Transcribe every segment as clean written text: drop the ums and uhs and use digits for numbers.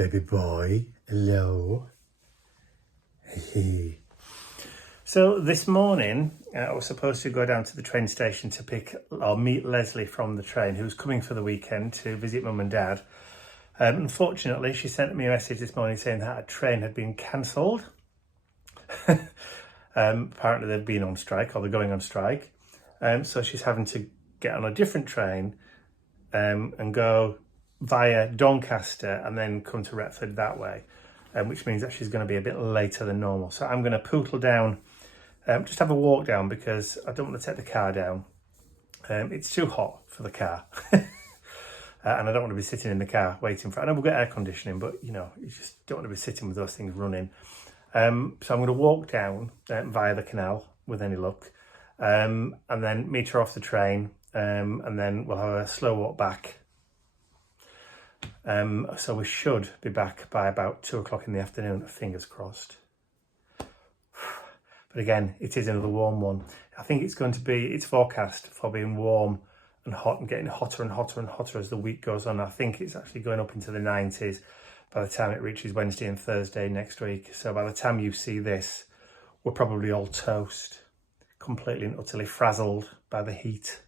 baby boy. Hello. So this morning, I was supposed to go down to the train station to pick or meet Leslie from the train, who's coming for the weekend to visit mum and dad. Unfortunately, she sent me a message this morning saying that a train had been cancelled. Apparently they've been on strike, or they're going on strike. So she's having to get on a different train and go via Doncaster and then come to Retford that way, which means that she's going to be a bit later than normal. So I'm going to poodle down, just have a walk down, because I don't want to take the car down. It's too hot for the car. And I don't want to be sitting in the car waiting for it. I know we'll get air conditioning, but you know, you just don't want to be sitting with those things running. So I'm going to walk down via the canal with any luck, and then meet her off the train, and then we'll have a slow walk back. So we should be back by about 2 o'clock in the afternoon, fingers crossed. But again, it is another warm one. I think it's forecast for being warm and hot and getting hotter and hotter and hotter as the week goes on. I think it's actually going up into the 90s by the time it reaches Wednesday and Thursday next week. So by the time you see this, we're probably all toast, completely and utterly frazzled by the heat.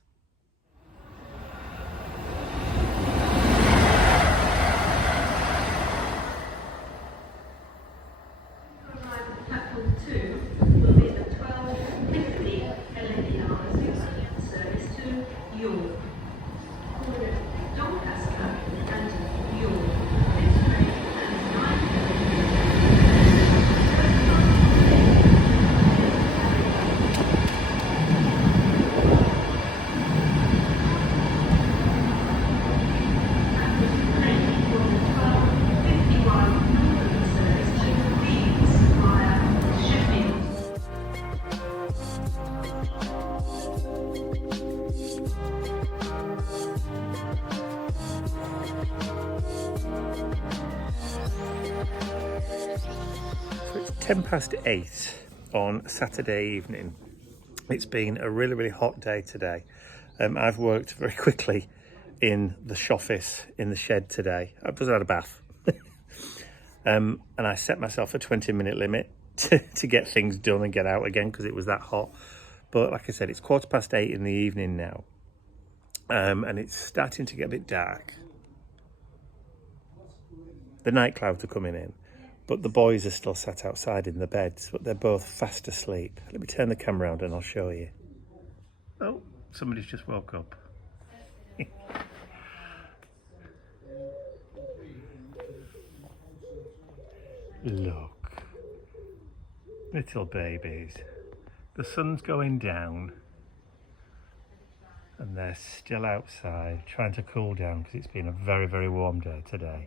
So it's 8:10 on Saturday evening. It's been a really, really hot day today. I've worked very quickly in the shoffice, in the shed today. I've just had a bath. And I set myself a 20-minute limit to get things done and get out again because it was that hot. But like I said, it's 8:15 in the evening now. And it's starting to get a bit dark. The night clouds are coming in, but the boys are still sat outside in the beds, but they're both fast asleep. Let me turn the camera around and I'll show you. Oh, somebody's just woke up. Look, little babies. The sun's going down and they're still outside trying to cool down because it's been a very, very warm day today.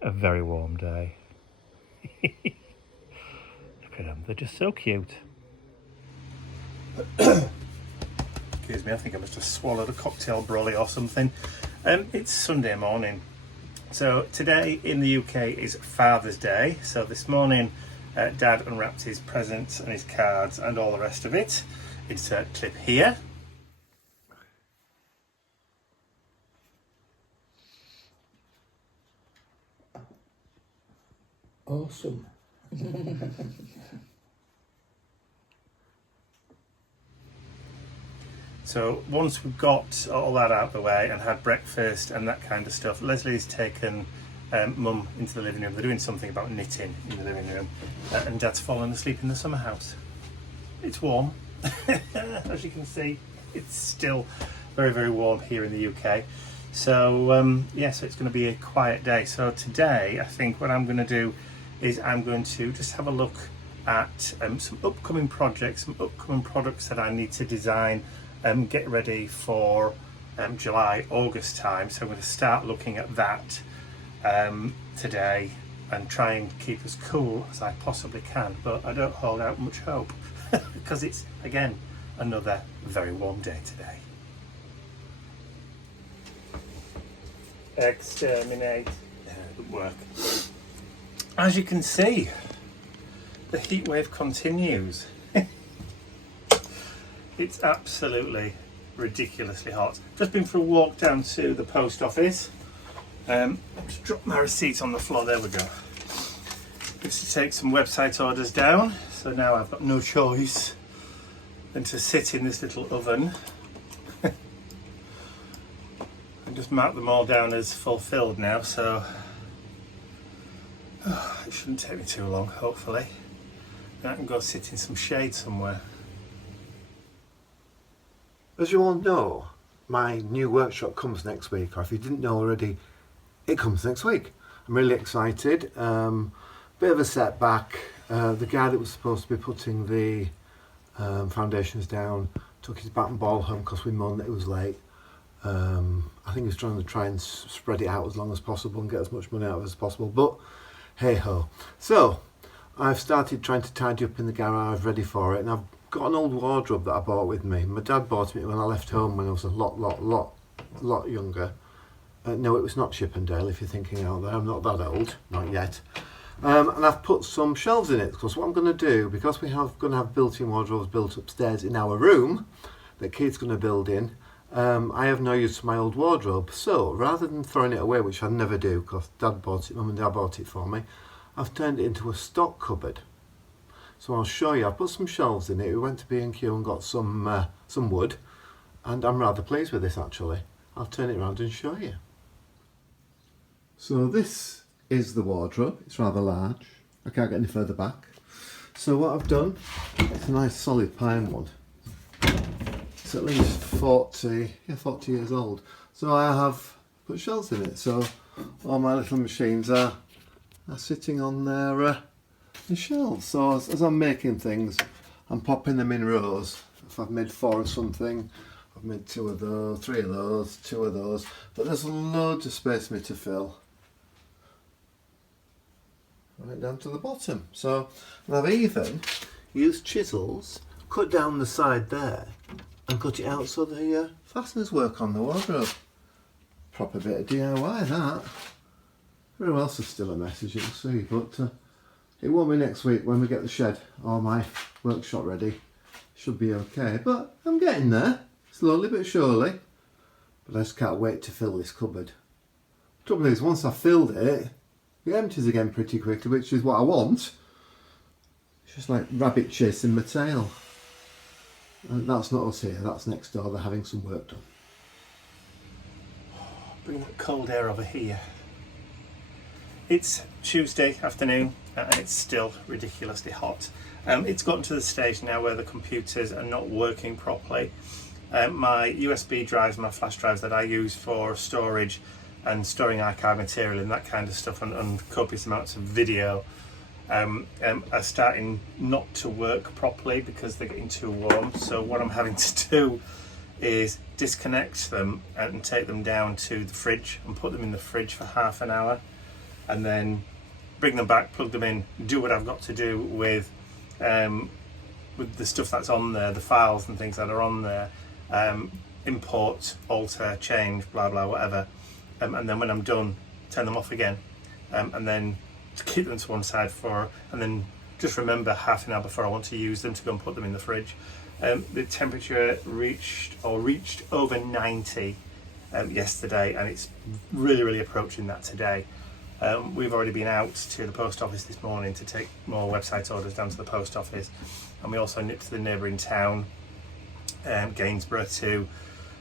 A very warm day. Look at them, they're just so cute. Excuse me, I think I must have swallowed a cocktail brolly or something. It's Sunday morning. So today in the UK is Father's Day. So this morning, Dad unwrapped his presents and his cards and all the rest of it. Insert clip here. Awesome. So once we've got all that out of the way and had breakfast and that kind of stuff, Leslie's taken Mum into the living room. They're doing something about knitting in the living room, and Dad's fallen asleep in the summer house. It's warm, as you can see. It's still very, very warm here in the UK. So yeah, so it's going to be a quiet day. So today, I think what I'm going to do is I'm going to just have a look at some upcoming projects, some upcoming products that I need to design and get ready for July, August time. So I'm going to start looking at that today and try and keep as cool as I possibly can. But I don't hold out much hope because it's, again, another very warm day today. Exterminate. It didn't work. As you can see, the heat wave continues. It's absolutely ridiculously hot. Just been for a walk down to the post office. Just drop my receipt on the floor, there we go. Just to take some website orders down, so now I've got no choice than to sit in this little oven and just mark them all down as fulfilled now, so it shouldn't take me too long, hopefully. Then I can go sit in some shade somewhere. As you all know, my new workshop comes next week, or if you didn't know already, it comes next week. I'm really excited. Bit of a setback. The guy that was supposed to be putting the foundations down took his bat and ball home because we moaned that it was late. I think he was trying to try and spread it out as long as possible and get as much money out of it as possible, but hey ho. So I've started trying to tidy up in the garage, ready for it, and I've got an old wardrobe that I bought with me. My dad bought it when I left home when I was a lot younger. No, it was not Chippendale, if you're thinking out there. I'm not that old, not yet. And I've put some shelves in it, because what I'm going to do, because we have going to have built-in wardrobes built upstairs in our room that Kate's going to build in, I have no use for my old wardrobe. So rather than throwing it away, which I'd never do because Dad bought it, Mum and Dad bought it for me, I've turned it into a stock cupboard. So I'll show you. I put some shelves in it. We went to B&Q and got some wood, and I'm rather pleased with this actually. I'll turn it around and show you. So this is the wardrobe. It's rather large. I can't get any further back. So what I've done, it's a nice solid pine wood. It's at least 40 years old. So I have put shelves in it. So all my little machines are sitting on their shelves. So as I'm making things, I'm popping them in rows. If I've made 4 of something, I've made 2 of those, 3 of those, 2 of those. But there's loads of space for me to fill. Right down to the bottom. So I've even used chisels, cut down the side there and cut it out so the fasteners work on the wardrobe. Proper bit of DIY that. Everyone else is still a mess, as you can see, but it won't be next week when we get the shed or my workshop ready. Should be okay, but I'm getting there, slowly but surely. But I just can't wait to fill this cupboard. The trouble is, once I've filled it, it empties again pretty quickly, which is what I want. It's just like rabbit chasing my tail. And that's not us here, that's next door, they're having some work done. Bring that cold air over here. It's Tuesday afternoon and it's still ridiculously hot. It's gotten to the stage now where the computers are not working properly. My USB drives, my flash drives that I use for storage and storing archive material and that kind of stuff, and copious amounts of video, are starting not to work properly because they're getting too warm. So what I'm having to do is disconnect them and take them down to the fridge and put them in the fridge for half an hour, and then bring them back, plug them in, do what I've got to do with the stuff that's on there, the files and things that are on there, import, alter, change, blah blah, whatever. And then when I'm done, turn them off again, and then to keep them to one side and then just remember half an hour before I want to use them to go and put them in the fridge. The temperature reached over 90 yesterday, and it's really approaching that today. We've already been out to the post office this morning to take more website orders down to the post office, and we also nipped to the neighbouring town, Gainsborough, to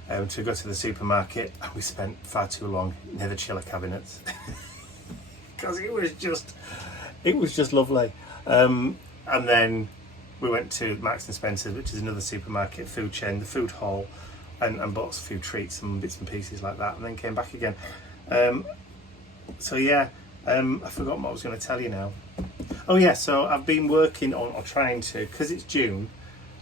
go to the supermarket, and we spent far too long near the chiller cabinets because it was just lovely. And then we went to Marks and Spencer's, which is another supermarket food chain, the food hall, and bought a few treats and bits and pieces like that, and then came back again. So yeah, I forgot what I was going to tell you now. Oh yeah, so I've been working on, or trying to, because it's June,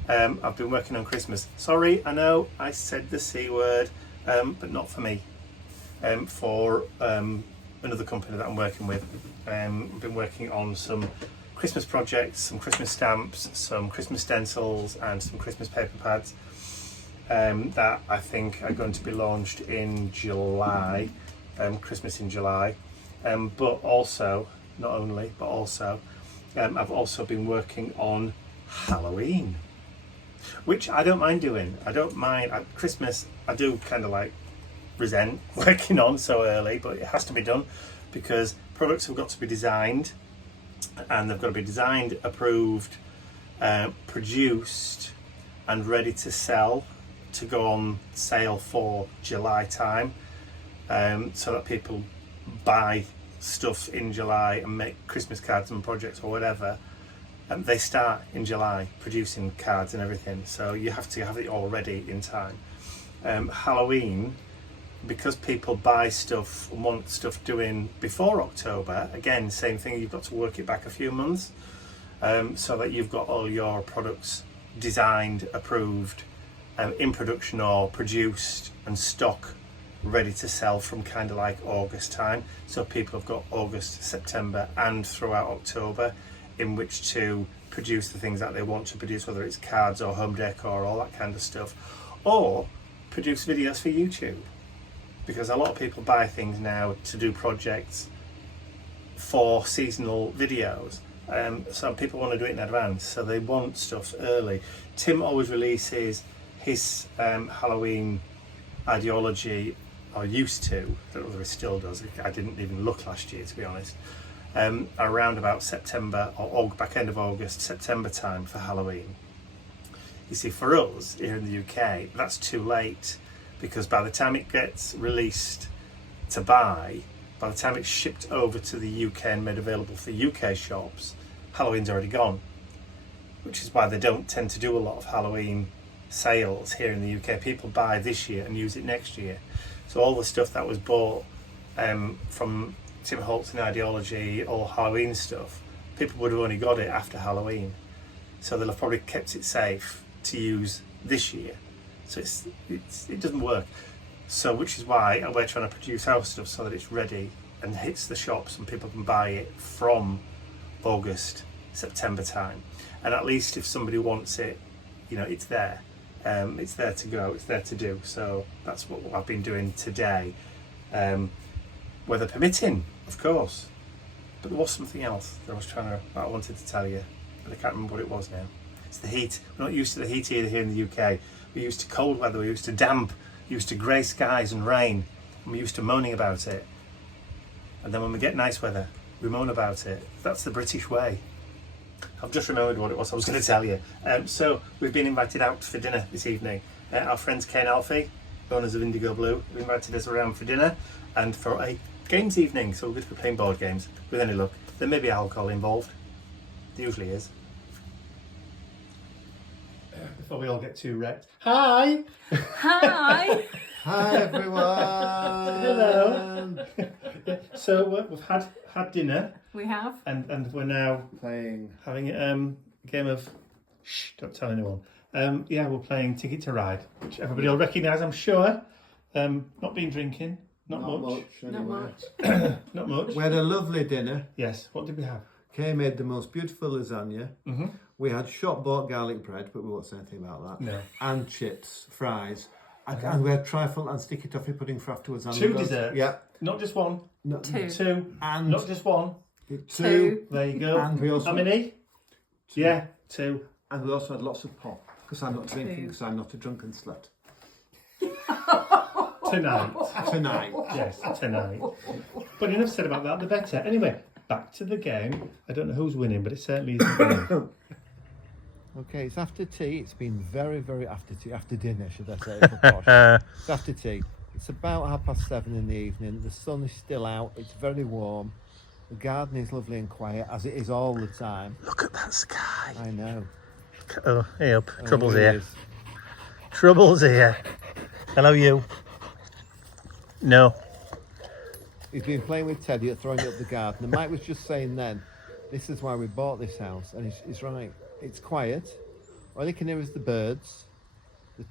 I've been working on Christmas. Sorry, I know I said the C word, but not for me. For another company that I'm working with. I've been working on some Christmas projects, some Christmas stamps, some Christmas stencils and some Christmas paper pads that I think are going to be launched in July, Christmas in July. But also, not only, but also, I've also been working on Halloween, which I don't mind doing. I don't mind. At Christmas, I do kind of like resent working on so early, but it has to be done because products have got to be designed, and they've got to be designed, approved, produced and ready to sell, to go on sale for July time, so that people buy stuff in July and make Christmas cards and projects or whatever. And they start in July producing cards and everything, so you have to have it all ready in time. Halloween, because people buy stuff and want stuff doing before October, again, same thing, you've got to work it back a few months, so that you've got all your products designed, approved, in production or produced and stock ready to sell from kind of like August time. So people have got August, September and throughout October in which to produce the things that they want to produce, whether it's cards or home decor, all that kind of stuff, or produce videos for YouTube, because a lot of people buy things now to do projects for seasonal videos. So people want to do it in advance, so they want stuff early. Tim always releases his Halloween ideology, or used to, I don't know whether he still does, I didn't even look last year to be honest, around about September or back end of August, September time for Halloween. You see, for us here in the UK, that's too late, because by the time it gets released to buy, by the time it's shipped over to the UK and made available for UK shops, Halloween's already gone, which is why they don't tend to do a lot of Halloween sales here in the UK. People buy this year and use it next year. So all the stuff that was bought from Tim Holtz and Ideology, all Halloween stuff, people would have only got it after Halloween. So they'll have probably kept it safe to use this year. So it doesn't work. So which is why we're trying to produce our stuff so that it's ready and hits the shops and people can buy it from August, September time. And at least if somebody wants it, you know, it's there. It's there to go, it's there to do. So that's what I've been doing today. Weather permitting, of course. But there was something else that I wanted to tell you, but I can't remember what it was now. It's the heat. We're not used to the heat either here in the UK. We're used to cold weather, we're used to damp, we're used to grey skies and rain, and we're used to moaning about it. And then when we get nice weather, we moan about it. That's the British way. I've just remembered what it was I was going to tell you. So we've been invited out for dinner this evening. Our friends Kane Alfie, owners of Indigo Blue, have invited us around for dinner and for a games evening. So we're going to be playing board games. With any luck, there may be alcohol involved. There usually is. Before we all get too wrecked. Hi! Hi! Hi everyone. Hello. So we've had dinner. We have. And we're now having a game of shh, don't tell anyone. Yeah, we're playing Ticket to Ride, which everybody will recognise, I'm sure. Not been drinking, not much. Not much. Not much. We had a lovely dinner. Yes, what did we have? Kay made the most beautiful lasagna. Mm-hmm. We had shop-bought garlic bread, but we won't say anything about that. No. And chips, fries. And we had trifle and sticky toffee pudding for afterwards. And Two desserts. Yeah. Not just one. No, Two. And Not just one. two. There you go. And we also How many? Two. Yeah, two. And we also had lots of pop, because I'm not drinking, because I'm not a drunken slut. Tonight. Yes, tonight. But enough said about that, the better. Anyway, back to the game. I don't know who's winning, but it certainly isn't me. Okay, it's after tea. It's been very, very after tea. After dinner, should I say. For posh. It's after tea. It's about 7:30 in the evening. The sun is still out. It's very warm. The garden is lovely and quiet, as it is all the time. Look at that sky. I know. Oh, hey up. Trouble's it here. is. Trouble's here. Hello, you. No. He's been playing with Teddy at throwing up the garden. And Mike was just saying then, this is why we bought this house. And he's right. It's quiet. All you can hear is the birds.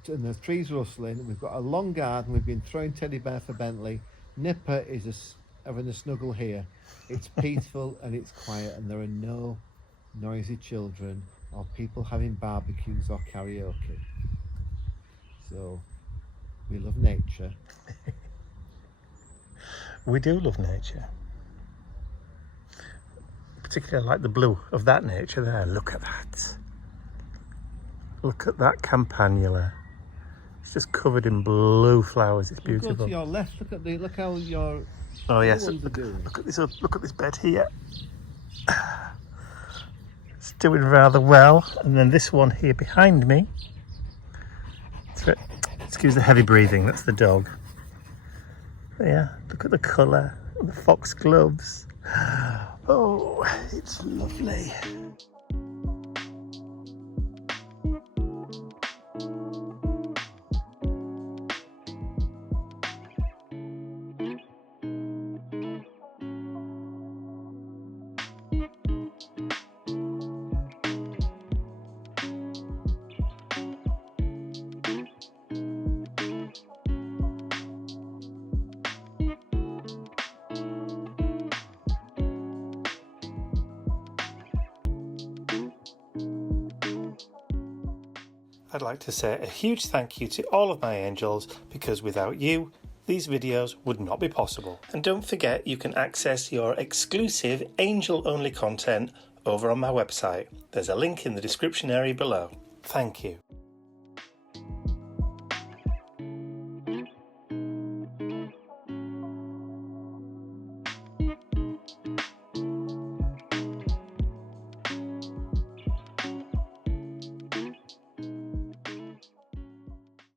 And the trees rustling. We've got a long garden. We've been throwing teddy bear for Bentley. Nipper is having a snuggle here. It's peaceful and it's quiet, and there are no noisy children or people having barbecues or karaoke. So we love nature. We do love nature. Particularly I like the blue of that nature there. Look at that. Look at that campanula. It's just covered in blue flowers. It's Go beautiful. to your left. Look how your Oh yes, ones are doing. look at this bed here. It's doing rather well. And then this one here behind me. Excuse the heavy breathing, that's the dog. But yeah, look at the colour and the foxgloves. Oh, it's lovely. I'd like to say a huge thank you to all of my angels, because without you, these videos would not be possible. And don't forget, you can access your exclusive angel-only content over on my website. There's a link in the description area below. Thank you.